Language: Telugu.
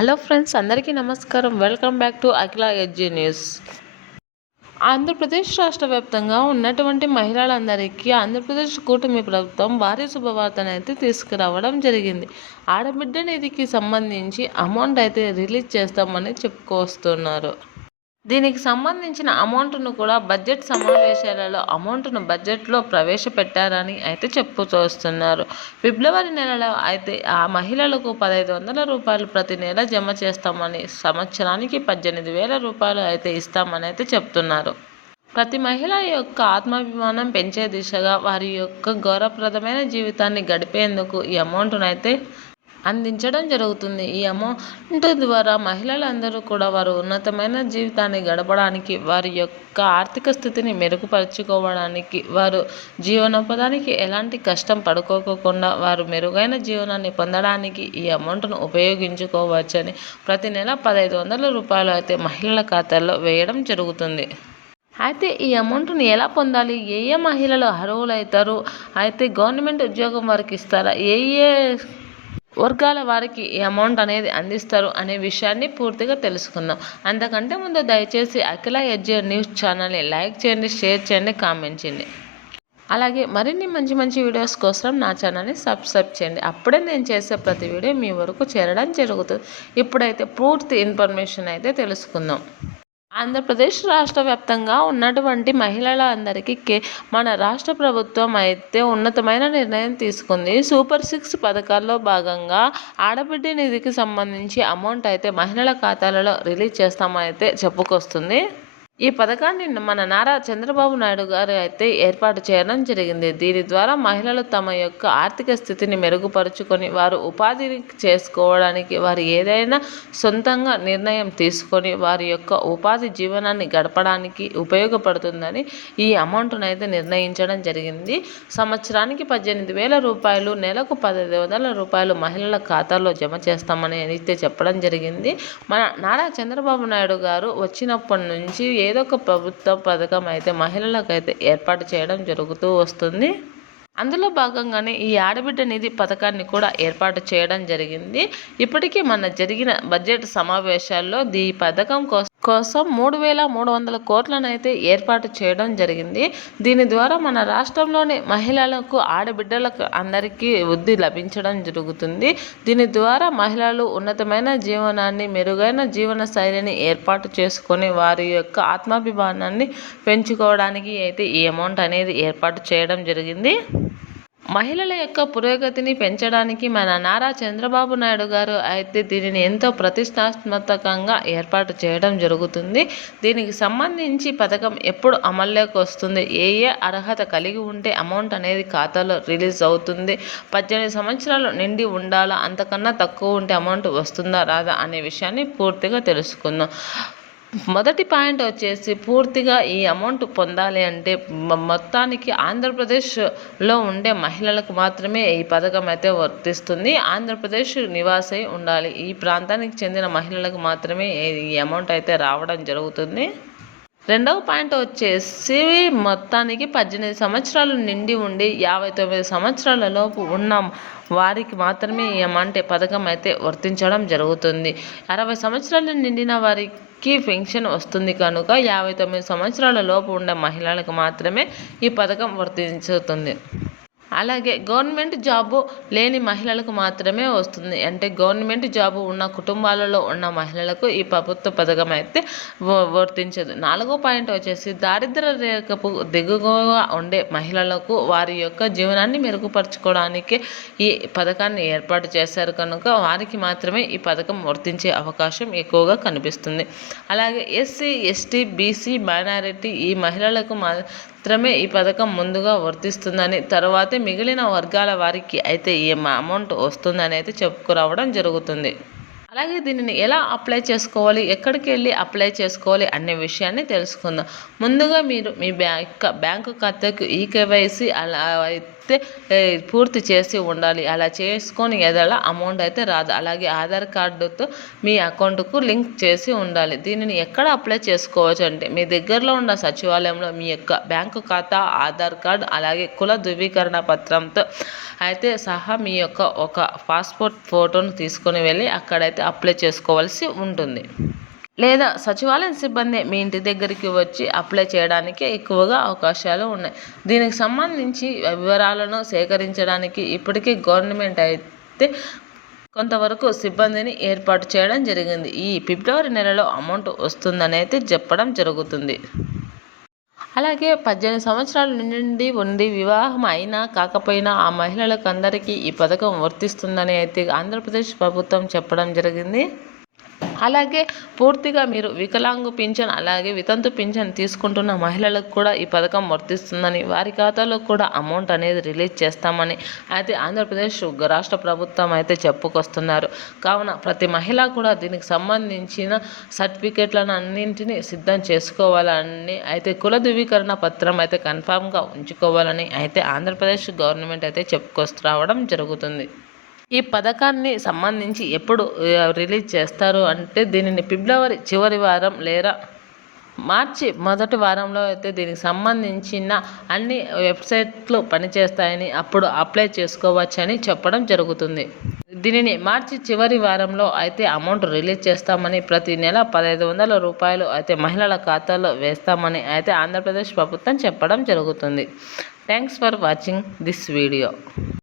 హలో ఫ్రెండ్స్, అందరికీ నమస్కారం. Welcome back to Akhila edgy news. Andhra Pradesh రాష్ట్ర వ్యాప్తంగా ఉన్నటువంటి మహిళలందరికీ ఆంధ్రప్రదేశ్ కూటమి ప్రభుత్వం భారీ శుభవార్తనైతే తీసుకురావడం జరిగింది. ఆడబిడ్డ నిధికి సంబంధించి అమౌంట్ అయితే రిలీజ్ చేస్తామని చెప్పుకొస్తున్నారు. దీనికి సంబంధించిన అమౌంట్ను కూడా బడ్జెట్ సమావేశాలలో బడ్జెట్లో ప్రవేశపెట్టారని అయితే చెప్పుకొస్తున్నారు. ఫిబ్రవరి నెలలో అయితే ఆ మహిళలకు 1,500 రూపాయలు ప్రతి నెల జమ చేస్తామని, సంవత్సరానికి 18,000 రూపాయలు అయితే ఇస్తామని అయితే చెప్తున్నారు. ప్రతి మహిళ యొక్క ఆత్మాభిమానం పెంచే దిశగా వారి యొక్క గౌరవప్రదమైన జీవితాన్ని గడిపేందుకు ఈ అమౌంట్ను అయితే అందించడం జరుగుతుంది. ఈ అమౌంట్ ద్వారా మహిళలందరూ కూడా వారు ఉన్నతమైన జీవితాన్ని గడపడానికి, వారి యొక్క ఆర్థిక స్థితిని మెరుగుపరుచుకోవడానికి, వారు జీవనోపాధికి ఎలాంటి కష్టం పడుకోకుండా వారు మెరుగైన జీవనాన్ని పొందడానికి ఈ అమౌంట్ను ఉపయోగించుకోవచ్చని ప్రతి నెల 1,500 రూపాయలు అయితే మహిళల ఖాతాల్లో వేయడం జరుగుతుంది. అయితే ఈ అమౌంట్ని ఎలా పొందాలి, ఏ మహిళలు అర్హులవుతారు, అయితే గవర్నమెంట్ ఉద్యోగం వారికి ఇస్తారా, ఏ వర్గాల వారికి ఈ అమౌంట్ అనేది అందిస్తారు అనే విషయాన్ని పూర్తిగా తెలుసుకుందాం. అంతకంటే ముందు దయచేసి అఖిల ఎడ్జీ న్యూస్ ఛానల్ని లైక్ చేయండి, షేర్ చేయండి, కామెంట్ చేయండి. అలాగే మరిన్ని మంచి వీడియోస్ కోసం నా ఛానల్ని సబ్స్క్రైబ్ చేయండి. అప్పుడే నేను చేసే ప్రతి వీడియో మీ వరకు చేరడం జరుగుతుంది. ఇప్పుడైతే పూర్తి ఇన్ఫర్మేషన్ అయితే తెలుసుకుందాం. ఆంధ్రప్రదేశ్ రాష్ట్ర వ్యాప్తంగా ఉన్నటువంటి మహిళలందరికీ మన రాష్ట్ర ప్రభుత్వం అయితే ఉన్నతమైన నిర్ణయం తీసుకుంది. సూపర్ 6 పథకాల్లో భాగంగా ఆడబిడ్డ నిధికి సంబంధించి అమౌంట్ అయితే మహిళల ఖాతాలలో రిలీజ్ చేస్తామని అయితే చెప్పుకొస్తుంది. ఈ పథకాన్ని మన నారా చంద్రబాబు నాయుడు గారు అయితే ఏర్పాటు చేయడం జరిగింది. దీని ద్వారా మహిళలు తమ యొక్క ఆర్థిక స్థితిని మెరుగుపరుచుకొని వారు ఉపాధిని చేసుకోవడానికి, వారు ఏదైనా సొంతంగా నిర్ణయం తీసుకొని వారి యొక్క ఉపాధి జీవనాన్ని గడపడానికి ఉపయోగపడుతుందని ఈ అమౌంట్ను అయితే నిర్ణయించడం జరిగింది. సంవత్సరానికి 18,000 రూపాయలు, నెలకు 1,500 రూపాయలు మహిళల ఖాతాల్లో జమ చేస్తామని అయితే చెప్పడం జరిగింది. మన నారా చంద్రబాబు నాయుడు గారు వచ్చినప్పటి నుంచి ఏదో ఒక ప్రభుత్వ పథకం అయితే మహిళలకైతే ఏర్పాటు చేయడం జరుగుతూ వస్తుంది. అందులో భాగంగానే ఈ ఆడబిడ్డ నిధి పథకాన్ని కూడా ఏర్పాటు చేయడం జరిగింది. ఇప్పటికీ జరిగిన బడ్జెట్ సమావేశాల్లో ఈ పథకం కోసం 3,300 కోట్లను అయితే ఏర్పాటు చేయడం జరిగింది. దీని ద్వారా మన రాష్ట్రంలోని మహిళలకు, ఆడబిడ్డలకు అందరికీ వృద్ధి లభించడం జరుగుతుంది. దీని ద్వారా మహిళలు ఉన్నతమైన జీవనాన్ని, మెరుగైన జీవన శైలిని ఏర్పాటు చేసుకొని వారి యొక్క ఆత్మాభిమానాన్ని పెంచుకోవడానికి అయితే ఈ అమౌంట్ అనేది ఏర్పాటు చేయడం జరిగింది. మహిళల యొక్క పురోగతిని పెంచడానికి మన నారా చంద్రబాబు నాయుడు గారు అయితే దీనిని ఎంతో ప్రతిష్టాత్మకంగా ఏర్పాటు చేయడం జరుగుతుంది. దీనికి సంబంధించి పథకం ఎప్పుడు అమల్లోకి వస్తుంది, ఏ అర్హత కలిగి ఉంటే అమౌంట్ అనేది ఖాతాలో రిలీజ్ అవుతుంది, 18 సంవత్సరాలు నిండి ఉండాలా, అంతకన్నా తక్కువ ఉంటే అమౌంట్ వస్తుందా రాదా అనే విషయాన్ని పూర్తిగా తెలుసుకుందాం. మొదటి పాయింట్ వచ్చేసి, పూర్తిగా ఈ అమౌంట్ పొందాలి అంటే మొత్తానికి ఆంధ్రప్రదేశ్లో ఉండే మహిళలకు మాత్రమే ఈ పథకం అయితే వర్తిస్తుంది. ఆంధ్రప్రదేశ్ నివాసై ఉండాలి, ఈ ప్రాంతానికి చెందిన మహిళలకు మాత్రమే ఈ అమౌంట్ అయితే రావడం జరుగుతుంది. రెండవ పాయింట్ వచ్చేసి, మొత్తానికి 18 సంవత్సరాలు నిండి ఉండి 59 సంవత్సరాల లోపు ఉన్న వారికి మాత్రమే ఈ అమౌంట్ పథకం అయితే వర్తించడం జరుగుతుంది. 60 సంవత్సరాలు నిండిన వారికి పెన్షన్ వస్తుంది కనుక 59 సంవత్సరాల లోపు ఉండే మహిళలకు మాత్రమే ఈ పథకం వర్తించుతుంది. అలాగే గవర్నమెంట్ జాబు లేని మహిళలకు మాత్రమే వస్తుంది. అంటే గవర్నమెంట్ జాబు ఉన్న కుటుంబాలలో ఉన్న మహిళలకు ఈ ప్రభుత్వ పథకం అయితే వర్తించదు. 4వ పాయింట్ వచ్చేసి, దారిద్ర్య రేఖకు దిగువగా ఉండే మహిళలకు వారి యొక్క జీవనాన్ని మెరుగుపరచుకోవడానికి ఈ పథకాన్ని ఏర్పాటు చేశారు కనుక వారికి మాత్రమే ఈ పథకం వర్తించే అవకాశం ఎక్కువగా కనిపిస్తుంది. అలాగే ఎస్సీ, ఎస్టీ, బీసీ, మైనారిటీ ఈ మహిళలకు మాత్రమే ఈ పథకం ముందుగా వర్తిస్తుందని, తర్వాతే మిగిలిన వర్గాల వారికి అయితే ఈ అమౌంట్ వస్తుందని అయితే చెప్పుకురావడం జరుగుతుంది. అలాగే దీనిని ఎలా అప్లై చేసుకోవాలి, ఎక్కడికి వెళ్ళి అప్లై చేసుకోవాలి అనే విషయాన్ని తెలుసుకుందాం. ముందుగా మీరు మీ బ్యాంకు ఖాతాకు ఈకేవైసీ అయితే పూర్తి చేసి ఉండాలి. అలా చేసుకొని ఎడల అమౌంట్ అయితే రాదు. అలాగే ఆధార్ కార్డుతో మీ అకౌంట్కు లింక్ చేసి ఉండాలి. దీనిని ఎక్కడ అప్లై చేసుకోవచ్చు అంటే మీ దగ్గరలో ఉన్న సచివాలయంలో మీ యొక్క బ్యాంకు ఖాతా, ఆధార్ కార్డు, అలాగే కుల ధృవీకరణ పత్రంతో అయితే సహా మీ యొక్క ఒక పాస్పోర్ట్ ఫోటోను తీసుకొని వెళ్ళి అక్కడైతే అప్లై చేసుకోవాల్సి ఉంటుంది. లేదా సచివాలయం సిబ్బంది మీ ఇంటి దగ్గరికి వచ్చి అప్లై చేయడానికి ఎక్కువగా అవకాశాలు ఉన్నాయి. దీనికి సంబంధించి వివరాలను సేకరించడానికి ఇప్పటికే గవర్నమెంట్ అయితే కొంతవరకు సిబ్బందిని ఏర్పాటు చేయడం జరిగింది. ఈ ఫిబ్రవరి నెలలో అమౌంట్ వస్తుందని అయితే చెప్పడం జరుగుతుంది. అలాగే 18 సంవత్సరాల నుండి ఉండి వివాహం అయినా కాకపోయినా ఆ మహిళలకు అందరికీ ఈ పథకం వర్తిస్తుందని అయితే ఆంధ్రప్రదేశ్ ప్రభుత్వం చెప్పడం జరిగింది. అలాగే పూర్తిగా మీరు వికలాంగు పింఛన్ అలాగే వితంతు పింఛన్ తీసుకుంటున్న మహిళలకు కూడా ఈ పథకం వర్తిస్తుందని, వారి ఖాతాలో కూడా అమౌంట్ అనేది రిలీజ్ చేస్తామని అయితే ఆంధ్రప్రదేశ్ రాష్ట్ర ప్రభుత్వం అయితే చెప్పుకొస్తున్నారు. కావున ప్రతి మహిళ కూడా దీనికి సంబంధించిన సర్టిఫికేట్లను అన్నింటినీ సిద్ధం చేసుకోవాలని అయితే కుల ధృవీకరణ పత్రం అయితే కన్ఫామ్గా ఉంచుకోవాలని అయితే ఆంధ్రప్రదేశ్ గవర్నమెంట్ అయితే చెప్పుకొస్తురావడం జరుగుతుంది. ఈ పథకాన్ని సంబంధించి ఎప్పుడు రిలీజ్ చేస్తారు అంటే దీనిని ఫిబ్రవరి చివరి వారం లేదా మార్చి మొదటి వారంలో అయితే దీనికి సంబంధించిన అన్ని వెబ్సైట్లు పనిచేస్తాయని అప్పుడు అప్లై చేసుకోవచ్చని చెప్పడం జరుగుతుంది. దీనిని మార్చి చివరి వారంలో అయితే అమౌంట్ రిలీజ్ చేస్తామని, ప్రతి నెల 1500 రూపాయలు అయితే మహిళల ఖాతాలో వేస్తామని అయితే ఆంధ్రప్రదేశ్ ప్రభుత్వం చెప్పడం జరుగుతుంది. Thanks for watching this video.